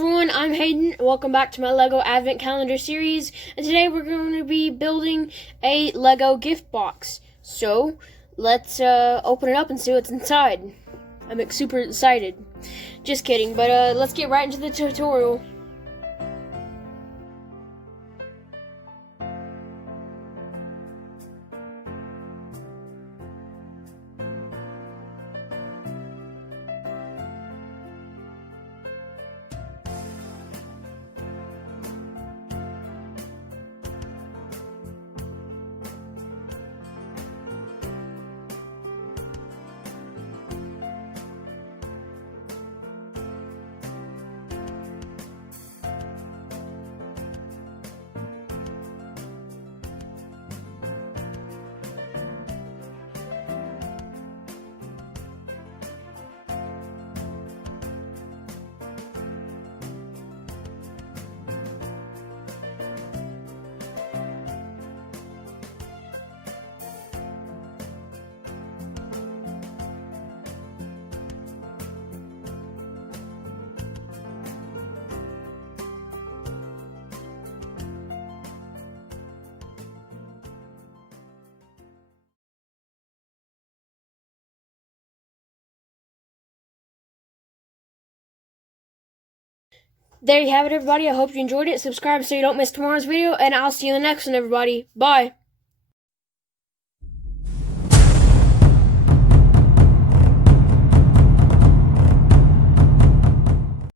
everyone, I'm Hayden. Welcome back to my LEGO Advent Calendar series, and today we're going to be building a LEGO gift box. So, let's open it up and see what's inside. I'm super excited. Just kidding, but let's get right into the tutorial. There you have it, everybody. I hope you enjoyed it. Subscribe so you don't miss tomorrow's video, and I'll see you in the next one, everybody. Bye.